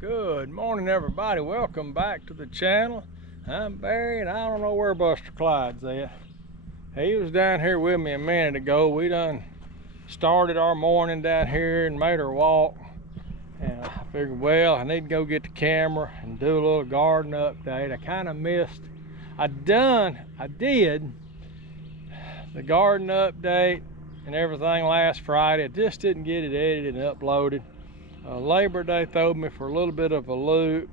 Good morning, everybody. Welcome back to the channel. I'm Barry, and I don't know where Buster Clyde's at. He was down here with me a minute ago. We done started our morning down here and made our walk. And I figured, well, I need to go get the camera and do a little garden update. I kind of missed. I did the garden update and everything last Friday. I just didn't get it edited and uploaded. Labor Day threw me for a little bit of a loop.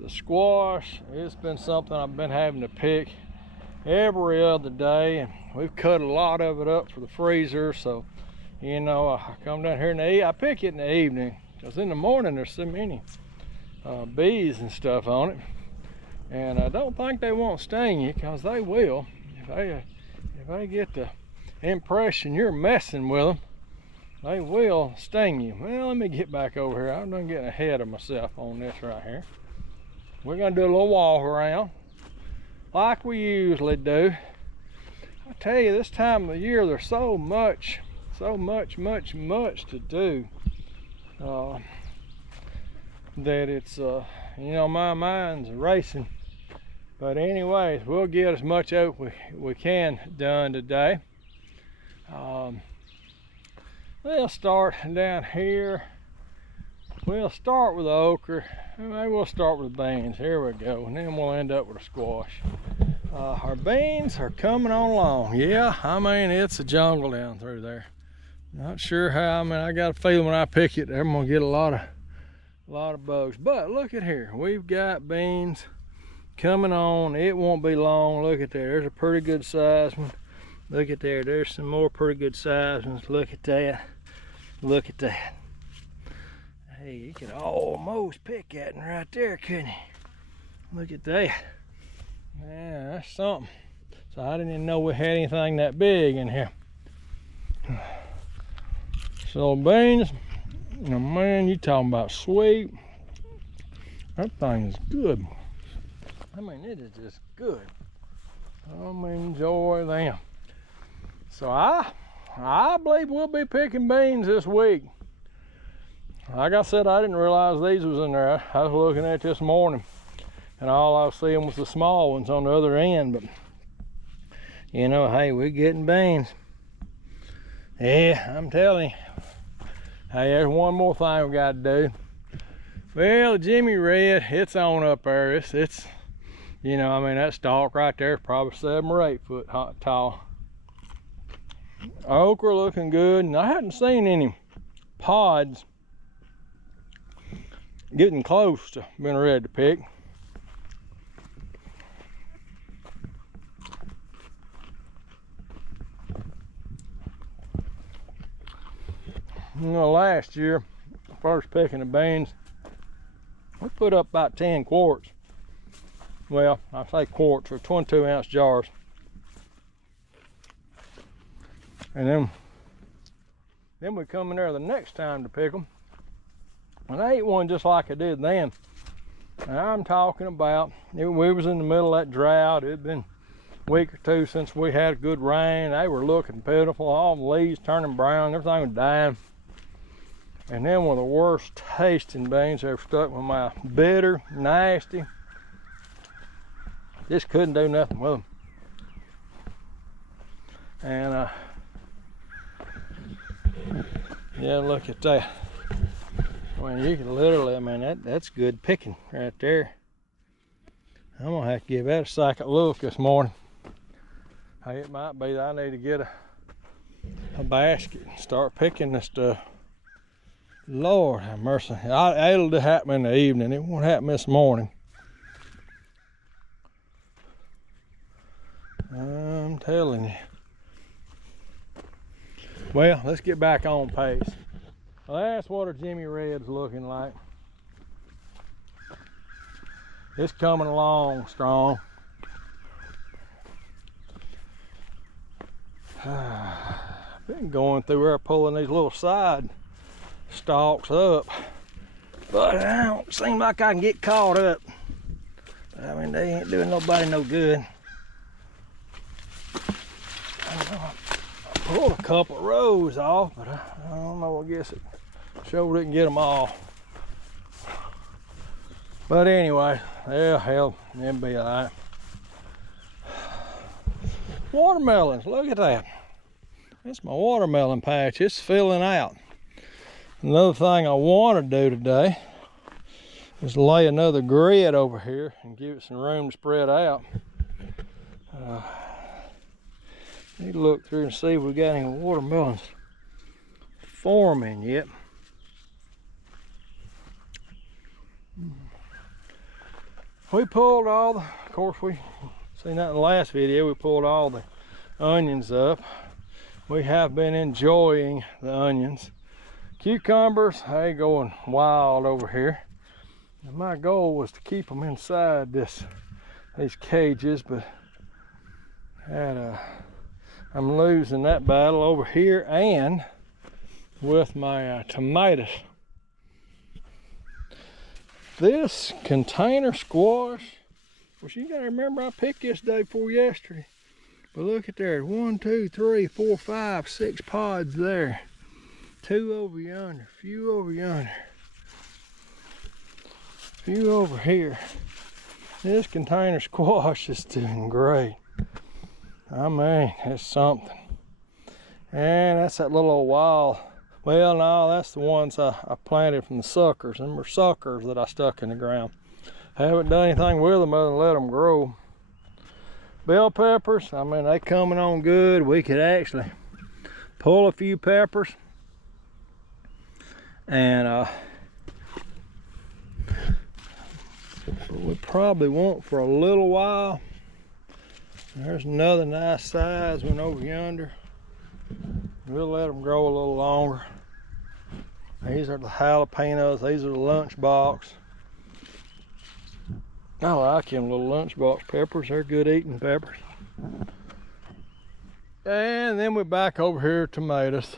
The squash, it's been something I've been having to pick every other day, and we've cut a lot of it up for the freezer. So, you know, I come down here and I pick it in the evening, because in the morning there's so many bees and stuff on it, and I don't think they won't sting you, because they will. If they get the impression you're messing with them, they will sting you. Well, let me get back over here. I'm done getting ahead of myself on this right here. We're gonna do a little walk around like we usually do. I tell you, this time of the year there's so much to do that it's you know, my mind's racing. But anyways, we'll get as much of we can done today. We'll start down here. We'll start with the okra. Maybe we'll start with the beans. Here we go. And then we'll end up with a squash. Our beans are coming on along. Yeah, I mean, it's a jungle down through there. Not sure how. I mean, I got a feeling when I pick it, I'm gonna get a lot of bugs. But look at here. We've got beans coming on. It won't be long. Look at there. There's a pretty good size one. Look at there. There's some more pretty good size ones. Look at that. Look at that. Hey, you could almost pick that one right there, couldn't you? Look at that. Yeah, that's something. So I didn't even know we had anything that big in here. So beans, oh man, you talking about sweet. That thing is good. I mean, it is just good. I'm enjoy them. So I believe we'll be picking beans this week. Like I said, I didn't realize these was in there. I was looking at this morning, and all I was seeing was the small ones on the other end. But you know, hey, we're getting beans. Yeah, I'm telling you. Hey, there's one more thing we got to do. Well, Jimmy Red, it's on up there. It's you know, I mean, that stalk right there is probably 7 or 8 foot tall. Okra looking good, and I hadn't seen any pods getting close to being ready to pick. You know, last year, first picking the beans, we put up about 10 quarts. Well, I say quarts, or 22-ounce jars. And then we come in there the next time to pick them, and I ate one just like I did then. And I'm talking about, we was in the middle of that drought. It had been a week or two since we had a good rain. They were looking pitiful, all the leaves turning brown, everything was dying. And then one of the worst tasting beans ever stuck with my bitter, nasty. Just couldn't do nothing with them. And yeah, look at that. I mean, you can literally, I mean, that's good picking right there. I'm gonna have to give that a second look this morning. Hey, it might be that I need to get a basket and start picking this stuff. Lord have mercy. It'll happen in the evening. It won't happen this morning. I'm telling you. Well, let's get back on pace. Well, that's what our Jimmy Red's looking like. It's coming along strong. I've been going through there pulling these little side stalks up, but I don't seem like I can get caught up. I mean, they ain't doing nobody no good. I pulled a couple of rows off, but I don't know, I guess it sure didn't get them all. But anyway, yeah, hell, it'd be alright. Watermelons, look at that. That's my watermelon patch. It's filling out. Another thing I want to do today is lay another grid over here and give it some room to spread out. Need to look through and see if we got any watermelons forming yet. We pulled all the, of course we seen that in the last video, we pulled all the onions up. We have been enjoying the onions. Cucumbers, they going wild over here. And my goal was to keep them inside these cages, but I'm losing that battle over here and with my tomatoes. This container squash, which you gotta remember I picked this day before yesterday. But look at there, 1, 2, 3, 4, 5, 6 pods there. 2 over yonder, few over yonder, few over here. This container squash is doing great. I mean, it's something. And that's that little old wild. Well, no, that's the ones I planted from the suckers. Them were suckers that I stuck in the ground. Haven't done anything with them other than let them grow. Bell peppers, I mean, they coming on good. We could actually pull a few peppers and we probably won't for a little while. There's another nice size one over yonder. We'll let them grow a little longer. These are the jalapenos. These are the lunchbox. I like them little lunchbox peppers. They're good eating peppers. And then we're back over here, tomatoes.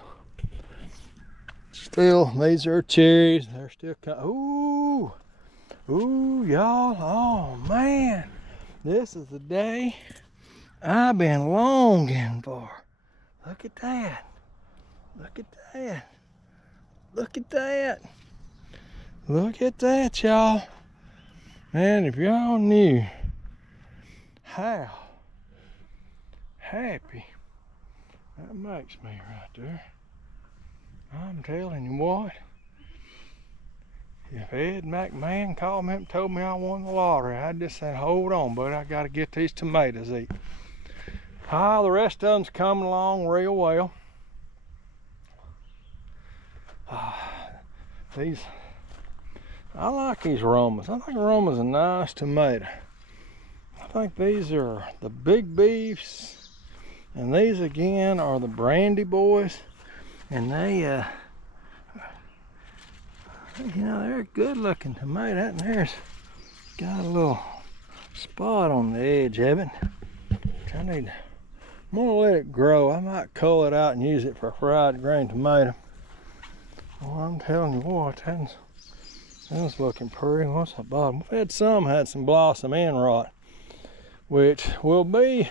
Still, these are cherries. They're still kind. Ooh, ooh, y'all. Oh man, this is the day I've been longing for. Look at that. Look at that. Look at that. Look at that, y'all. Man, if y'all knew how happy that makes me right there. I'm telling you what, if Ed McMahon called me up and told me I won the lottery, I'd just say, hold on, bud, I gotta get these tomatoes eaten. The rest of them's coming along real well. I like these Romas. I think Roma's a nice tomato. I think these are the big beefs, and these again are the Brandy boys, and they, you know, they're a good-looking tomato. That there's got a little spot on the edge of it. I'm gonna let it grow. I might cull it out and use it for fried green tomato. Well, I'm telling you what, that's looking pretty. What's that bottom? We've had some blossom end rot, which will be,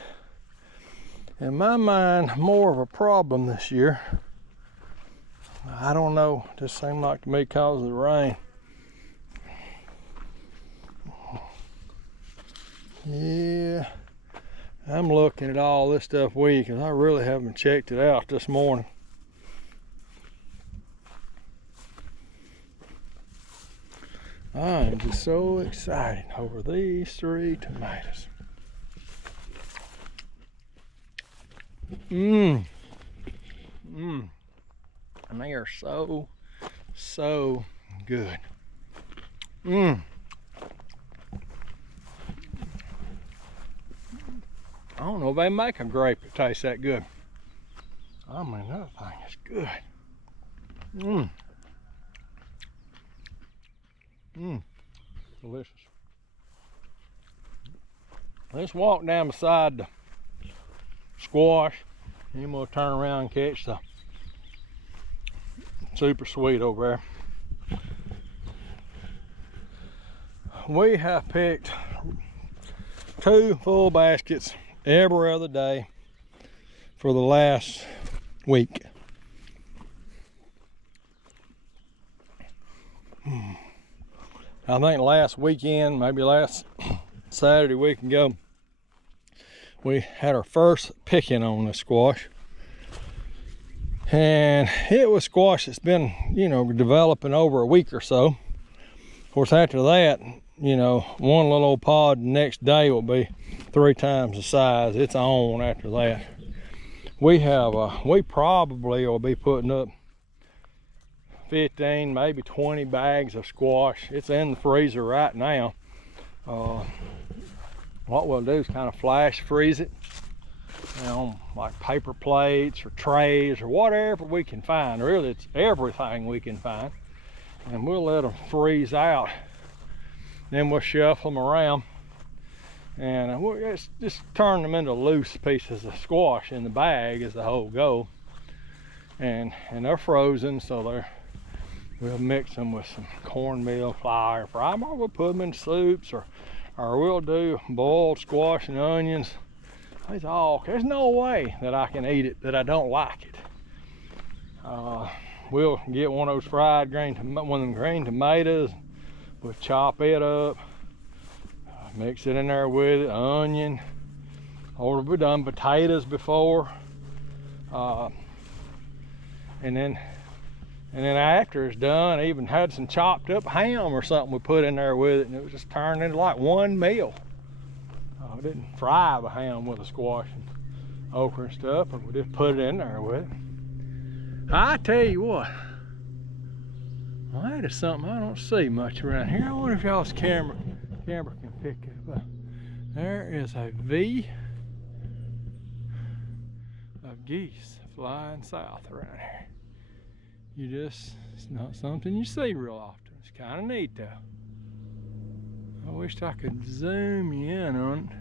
in my mind, more of a problem this year. I don't know, just seemed like to me because of the rain. Yeah, I'm looking at all this stuff weak because I really haven't checked it out this morning. I'm just so excited over these 3 tomatoes. And they are so good. I don't know if they make a grape that tastes that good. I mean, that thing is good. Delicious. Let's walk down beside the squash, and we'll turn around and catch the super sweet over there. We have picked 2 full baskets every other day for the last week. I think last weekend, maybe last Saturday week ago, we had our first picking on the squash. And it was squash that's been, you know, developing over a week or so. Of course, after that, you know, one little old pod the next day will be 3 times the size. It's on after that. We probably will be putting up 15, maybe 20 bags of squash. It's in the freezer right now. What we'll do is kind of flash freeze it, you know, like paper plates or trays or whatever we can find. Really, it's everything we can find. And we'll let them freeze out. Then we'll shuffle them around. And we'll just turn them into loose pieces of squash in the bag is the whole goal. And they're frozen, so we'll mix them with some cornmeal flour, fry them, or we'll put them in soups, or we'll do boiled squash and onions. There's no way that I can eat it that I don't like it. We'll get one of those one of them green tomatoes. We'll chop it up, mix it in there with it, onion, or we've done potatoes before. And then after it's done, I even had some chopped up ham or something we put in there with it, and it was just turned into like one meal. We didn't fry the ham with the squash and okra and stuff, but we just put it in there with it. I tell you what, well, that is something I don't see much around here. I wonder if y'all's camera can pick it up. There is a V of geese flying south around here. It's not something you see real often. It's kind of neat though. I wished I could zoom you in on it.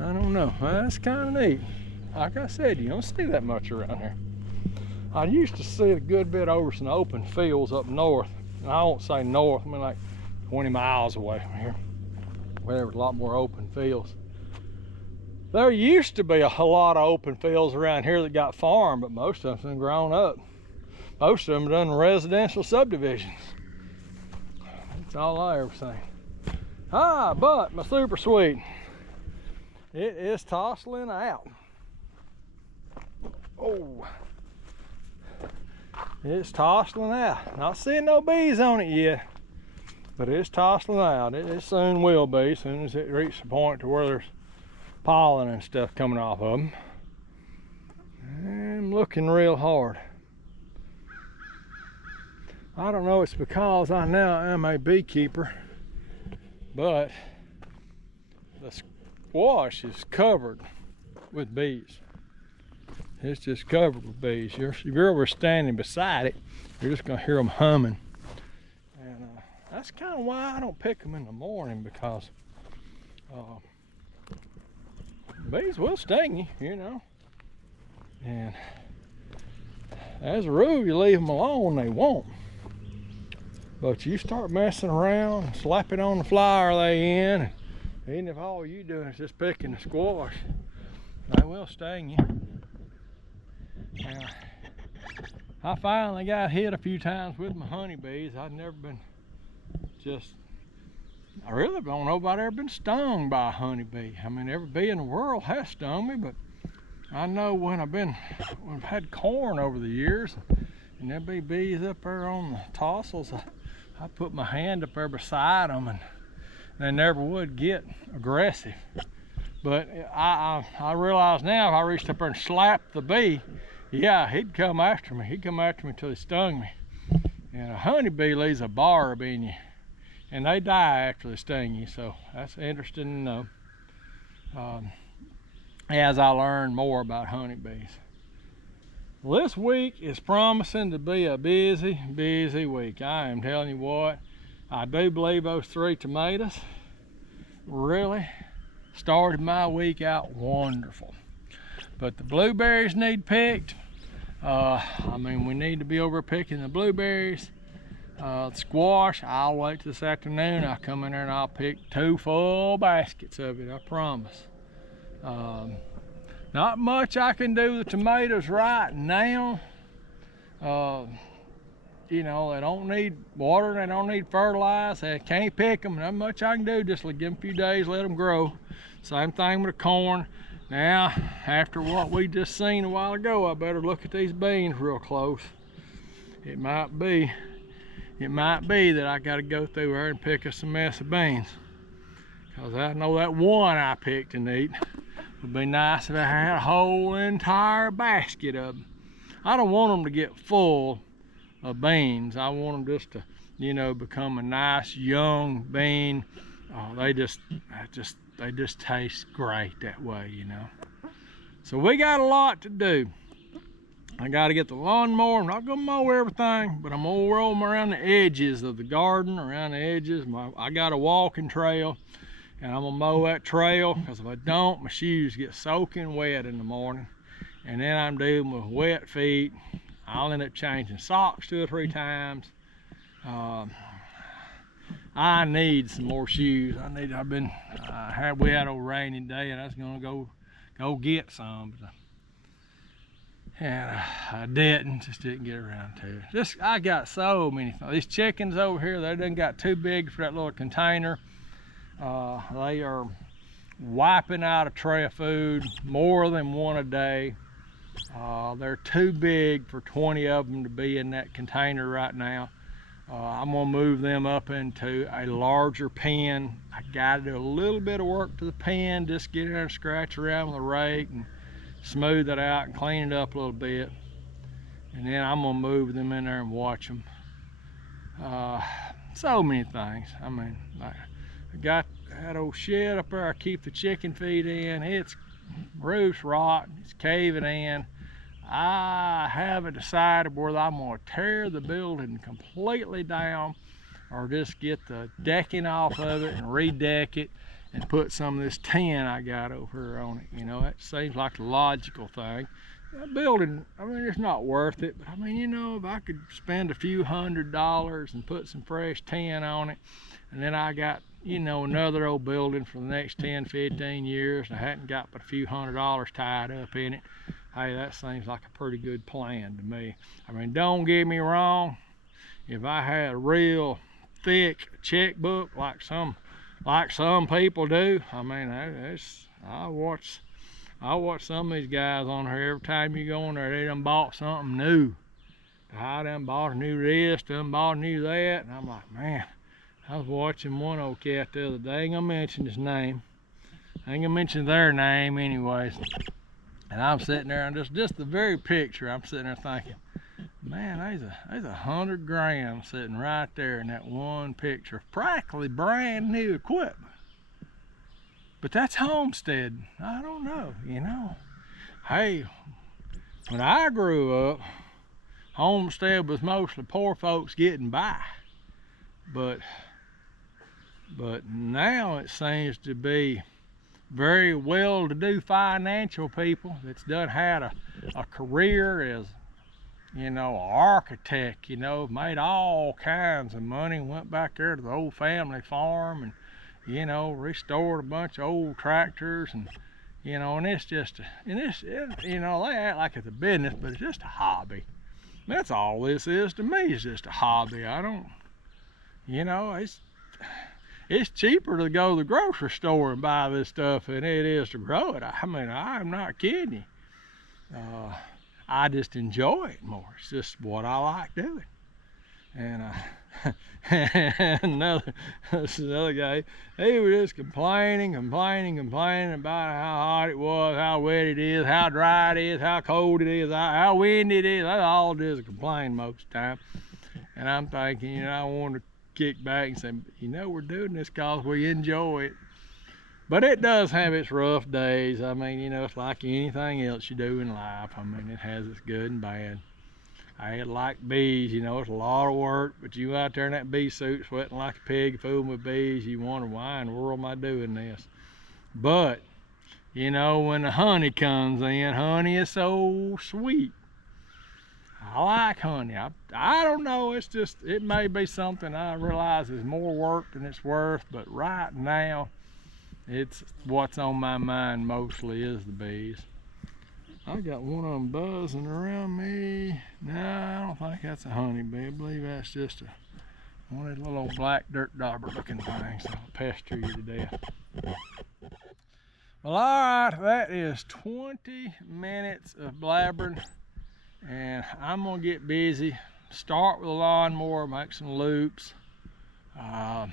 I don't know. That's kind of neat. Like I said, you don't see that much around here. I used to see a good bit over some open fields up north. And I won't say north, I mean like 20 miles away from here, where there was a lot more open fields. There used to be a lot of open fields around here that got farmed, but most of them have grown up. Most of them done residential subdivisions. That's all I ever seen. But my super sweet, it is tossling out. Oh, it's tossling out. Not seeing no bees on it yet, but it's tossling out. It soon will be, as soon as it reaches the point to where there's pollen and stuff coming off of them. I'm looking real hard. I don't know, it's because I now am a beekeeper, but the squash is covered with bees. It's just covered with bees. If you're ever standing beside it, you're just gonna hear them humming. And that's kind of why I don't pick them in the morning, because bees will sting you, you know. And as a rule, you leave them alone, they won't. But you start messing around, slapping on the flower they in, and even if all you do is just picking the squash, they will sting you. I finally got hit a few times with my honeybees. I really don't know if I've ever been stung by a honeybee. I mean, every bee in the world has stung me, but I know when I've had corn over the years, and there'd be bees up there on the tassels, I put my hand up there beside them, and they never would get aggressive. But I realize now, if I reached up there and slapped the bee, yeah, he'd come after me. He'd come after me until he stung me. And a honeybee leaves a barb in you, and they die after they sting you. So that's interesting to know as I learn more about honeybees. Well, this week is promising to be a busy, busy week. I am telling you what, I do believe those 3 tomatoes really started my week out wonderful. But the blueberries need picked. I mean, we need to be over picking the blueberries. Squash, I'll wait till this afternoon. I'll come in there and I'll pick 2 full baskets of it, I promise. Not much I can do with the tomatoes right now. you know, they don't need water, they don't need fertilizer, they can't pick them. Not much I can do, just give them a few days, let them grow. Same thing with the corn. Now, after what we just seen a while ago, I better look at these beans real close. It might be that I got to go through there and pick us a mess of beans. Because I know that one I picked and eat would be nice if I had a whole entire basket of them. I don't want them to get full of beans. I want them just to, you know, become a nice young bean. They just taste great that way, you know. So we got a lot to do. I got to get the lawnmower. I'm not gonna mow everything, but I'm gonna roll them around the edges of the garden, around the edges. I got a walking trail, and I'm gonna mow that trail, because if I don't, my shoes get soaking wet in the morning, and then I'm dealing with wet feet. I'll end up changing socks 2 or 3 times. I need some more shoes. We had a rainy day, and I was gonna go get some, but I didn't. Just didn't get around to it. I got so many things. These chickens over here, they done got too big for that little container. They are wiping out a tray of food, more than one a day. They're too big for 20 of them to be in that container right now. I'm gonna move them up into a larger pen. I gotta do a little bit of work to the pen, just get in there and scratch around with a rake and smooth it out and clean it up a little bit. And then I'm gonna move them in there and watch them. So many things. I mean, I got that old shed up there I keep the chicken feed in. Its roof's rotten, it's caving in. I haven't decided whether I'm going to tear the building completely down or just get the decking off of it and redeck it and put some of this tin I got over here on it. You know, that seems like the logical thing. That building, I mean, it's not worth it, but I mean, you know, if I could spend a few $100s and put some fresh tin on it, and then I got, you know, another old building for the next 10, 15 years, and I hadn't got but a few $100s tied up in it. Hey, that seems like a pretty good plan to me. I mean, don't get me wrong. If I had a real thick checkbook like some people do, I mean, I watch some of these guys on here. Every time you go in there, they done bought something new. I done bought a new this, done bought a new that, and I'm like, man. I was watching one old cat the other day. I ain't gonna mention his name. I ain't gonna mention their name anyways. And I'm sitting there, and just the very picture, I'm sitting there thinking, man, there's 100 grand sitting right there in that one picture of practically brand new equipment. But that's homestead. I don't know, you know. Hey, when I grew up, homestead was mostly poor folks getting by. But now it seems to be very well-to-do financial people that's done had a career as, you know, an architect, you know, made all kinds of money, went back there to the old family farm and, you know, restored a bunch of old tractors, and, you know, and it's just, you know, they act like it's a business, but it's just a hobby. That's all this is to me, is just a hobby. I don't, you know, it's cheaper to go to the grocery store and buy this stuff than it is to grow it. I mean, I'm not kidding you. I just enjoy it more. It's just what I like doing. And another guy, he was just complaining about how hot it was, how wet it is, how dry it is, how cold it is, how windy it is. That's all it is, a complain most of the time. And I'm thinking, you know, I want to kick back and say, you know, we're doing this because we enjoy it. But it does have its rough days. I mean, you know, it's like anything else you do in life. I mean, it has its good and bad. I like bees, you know, it's a lot of work, but you out there in that bee suit sweating like a pig, fooling with bees, you wonder, why in the world am I doing this? But, you know, when the honey comes in, honey is so sweet. I like honey. I don't know, it's just, it may be something I realize is more work than it's worth, but right now, it's what's on my mind mostly is the bees. I got one of them buzzing around me. No, I don't think that's a honeybee. I believe that's just one of these little old black dirt dauber looking things that'll pester you to death. Well, all right, that is 20 minutes of blabbering, and I'm gonna get busy. Start with a lawnmower, make some loops. Gonna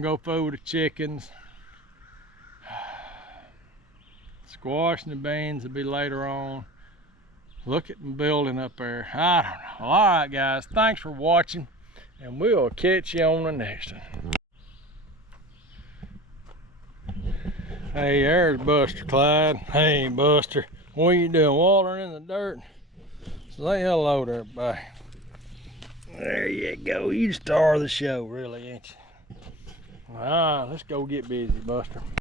go food the chickens. Squash and the beans will be later on. Look at the building up there. I don't know. All right, guys, thanks for watching, and we'll catch you on the next one. Hey, there's Buster Clyde. Hey, Buster, what are you doing? Watering in the dirt? Say hello to everybody. There you go. You the star of the show, really, ain't you? All right, let's go get busy, Buster.